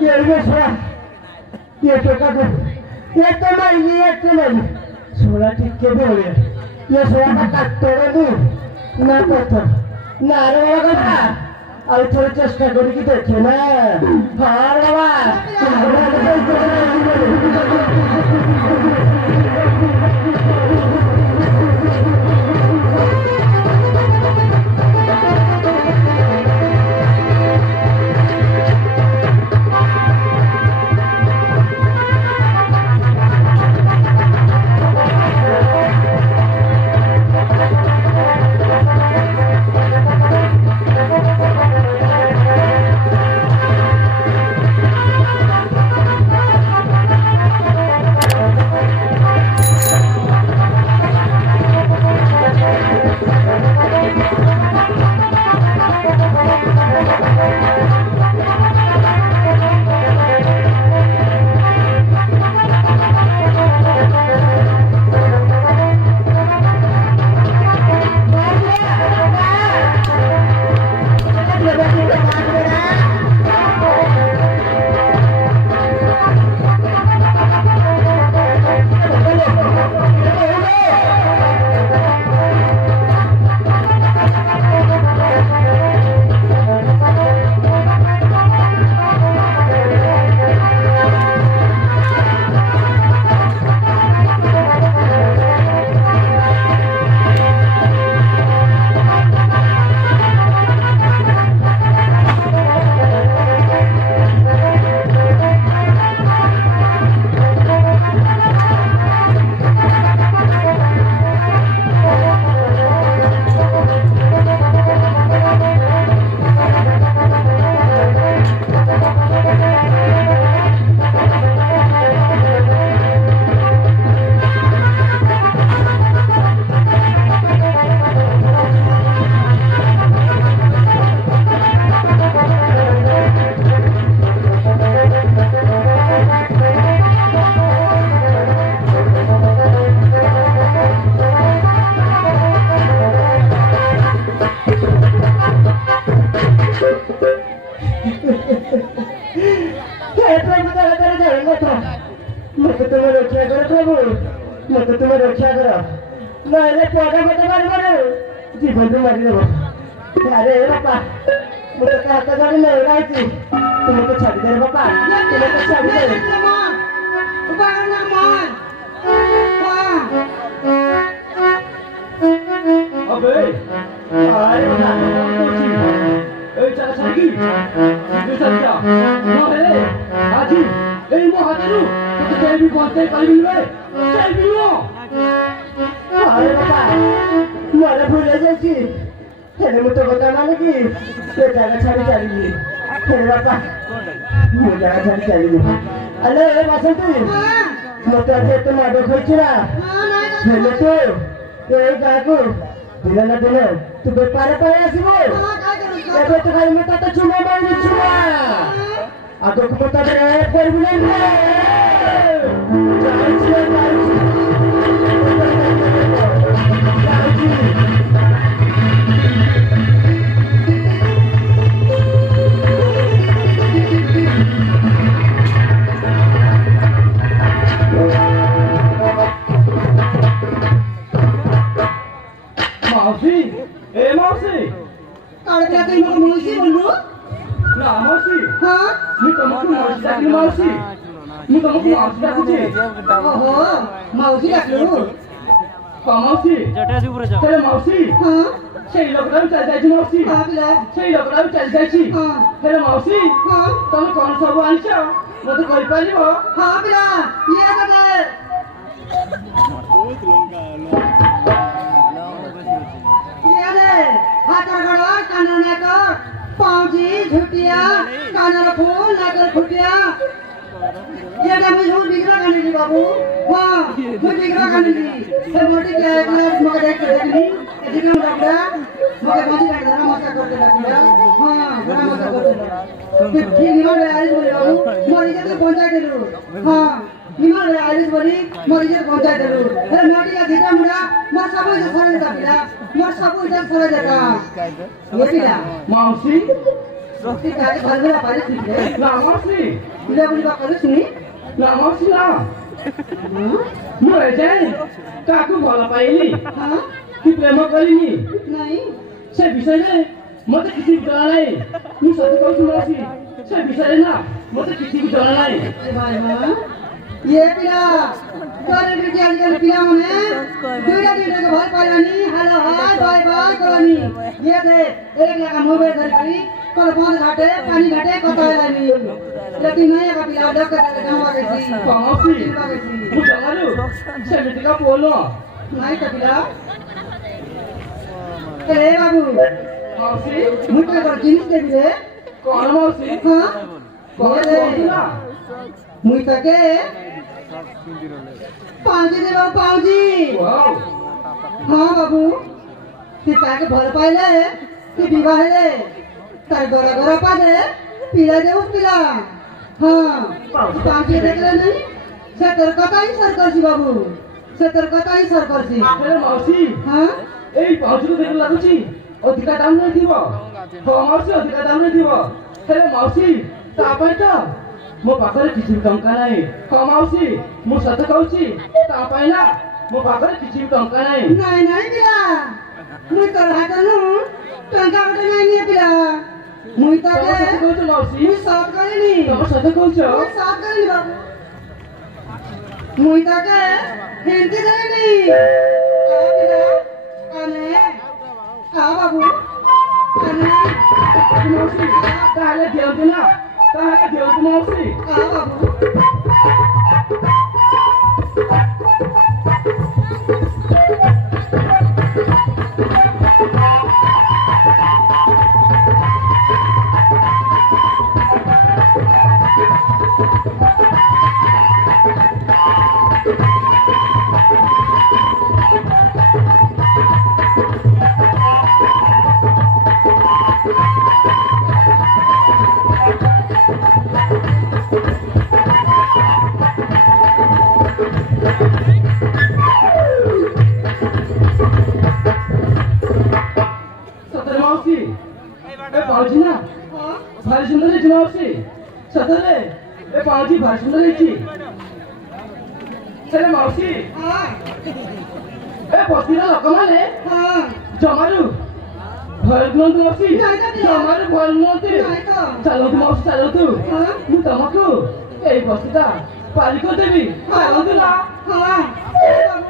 ये बेसरा ये तो का ये तो नहीं सोला ठीक के बोले ये सोला का काटोरे नहीं ना पत्थर ना रे बाबा का अब थोड़ी चेष्टा करी की देखे ना हाँ बाबा जीवन में मारी देव अरे बापा मुझे कहता जाने नहीं रही थी तुम्हें तो छाड़ी दे बापा तुम्हें तो छाड़ी दे अबे अरे ना ए चला छाड़ी ये सत्या मोहे आजी ए मोहातनु तो तेरे भी पहुंचते कल मिलवे चल मिलो अरे बापा मारा भूले जैसी तेरे मुझे बताना नहीं कि ते जगह छाड़ी चली तेरे बापा वो जगह छाड़ी चली अरे ए बसंती मुझे आज तो मारो खोई ना हेलो तो ये गागो दिला ना दिला तू बेपारे पाए ऐसी वो देखो तो खाली मैं तो चुमा मारूँ चुमा आगो को बता दे रहा है पर भी मौसी ए मौसी काढ त्या काही मौसी बोलू ना मौसी हां मी तुमको मौसी डाकली मौसी मी तुमको मौसी डाकली ओहो मौसी डाकली मौसी जटाजी ऊपर जाओ तेरे मौसी हां সেই লোকরাও চল যাইছি মৌসি आपला সেই লোকরাও চল যাইছি হেরে মৌসি हां তুমি কোন সব আনছো মতে কই পারিব हां आपला ये कदे ये रे हाता गडा कानना का पाउजी झुटिया कानर फूल नागर फुटिया ये रे मुझे बिगड़ा खाने दी बाबू हां मुझे बिगड़ा खाने दी से मोटी क्या है मगर देख के देखनी एदिके लगड़ा मगर बाजी काट देना मस्ता कर देना हां बड़ा मस्ता कर देना ठीक निमन रे आइज बोली बाबू मरी जे तो पंचायत देलु हां निमन रे आइज बोली मरी जे पंचायत देलु अरे मोटी का धीरा मुड़ा मर सब इधर सरे देता पिला मर सब इधर सरे देता ये पिला मौसी ସେ କାଳେ ଭଲ ପାରେ ଠିକ ନା ମାଉସୀ ପିଲା ବୁଲି ବାପାରେ ଶୁଣି ନା ମାଉସୀ ନା ମୁଁ ଏଯାଏ କାହାକୁ ଭଲ ପାଇଲି ହଁ କି ପ୍ରେମ କରିନି ନାଇଁ ସେ ବିଷୟରେ ମତେ କିଛି ଜଣା ନାହିଁ ମୁଁ ସତ କହୁଛି ମାଉସୀ ସେ ବିଷୟରେ ନା ମତେ କିଛି ବି ଜଣା ନାହିଁ ଏ ଭାଇ ମା ये पिला करे बेटी आजकल पिला मने दुईटा दुईटा के भर पाइलानी हेलो हाय बाय बाय करनी ये दे एक लगा मोबाइल धर करी कल बंद घाटे पानी घाटे कतालानी लेकिन नया का पिला डॉक्टर के गांव आ गई थी माउसी ମୁଁ ଜମାରୁ ସେମିତି କା ବୋଲ नहीं तो पिला ए बाबू ମାଉସୀ मुझे कर जिनिस दे बिले କଣ ମାଉସୀ हां କଣ କହୁଥିଲା मुई तके पांजी देबो पांजी ୱାଓ हाँ बाबू ते ताके भल पाइले ते विवाह ले तार गोरा गोरा पादे पीला देऊ पीला हाँ पांजी देखले नहीं से तर कता ही सर करसी बाबू से तर कता ही सर करसी ଆରେ ମାଉସୀ हाँ ଏଇ ପାଉଚକୁ ଦେଖି ଲାଗୁଛି ଅଧିକା ଦାମ ନେଇଥିବ ହଁ ମାଉସୀ ଅଧିକା ଦାମ ନେଇଥିବ ହେଲେ ମାଉସୀ ତା ପାଇଁ ତ ମୋ ପାଖରେ କିଛି ବି ଟଙ୍କା ନାହିଁ ହଁ ମାଉସୀ ମୁଁ ସତ କହୁଛି ତା ପାଇଁ ନା ମୋ ପାଖରେ କିଛି ବି ଟଙ୍କା ନାହିଁ नहीं नहीं पीला मुई तर हातनु टंका उठे नहीं निये पीला मुई ତମେ तके ସତ କହୁଛ ମାଉସୀ मुई साथ करेनी ତମେ ସତ କହୁଛ मुई साथ करेनी बाबू मुई तके हिंदी देनी आ पीला आने आ बाबू आने ମାଉସୀ ତାହେଲେ ଦିଅନ୍ତୁ ନା ତାହେଲେ ଦିଅନ୍ତୁ ମାଉସୀ आ बाबू ସତରେ ମାଉସୀ ଏ ପାଉଚି ନା हाँ ଭାରି ସୁନ୍ଦର ହେଇଛି ମାଉସୀ ସତରେ ଏ ପାଉଚି ଭାରି ସୁନ୍ଦର ହେଇଛି ହେଲେ ମାଉସୀ हाँ ଏ ବସ୍ତିର ଲୋକମାନେ हाँ ଜମାରୁ ଭୟ ନୁହନ୍ତି ମାଉସୀ ନାଇଁ ତ ପିଲା। ଜମାରୁ ଭୟ ନୁହନ୍ତି ନାଇଁ ତ। ଚାଲନ୍ତୁ ମାଉସୀ ଚାଲନ୍ତୁ ହଁ। ମୁଁ ତମକୁ ଏଇ ବସ୍ତିଟା ପାରି କରିଦେବି ଚାଲନ୍ତୁ ନା हाँ ए बाबू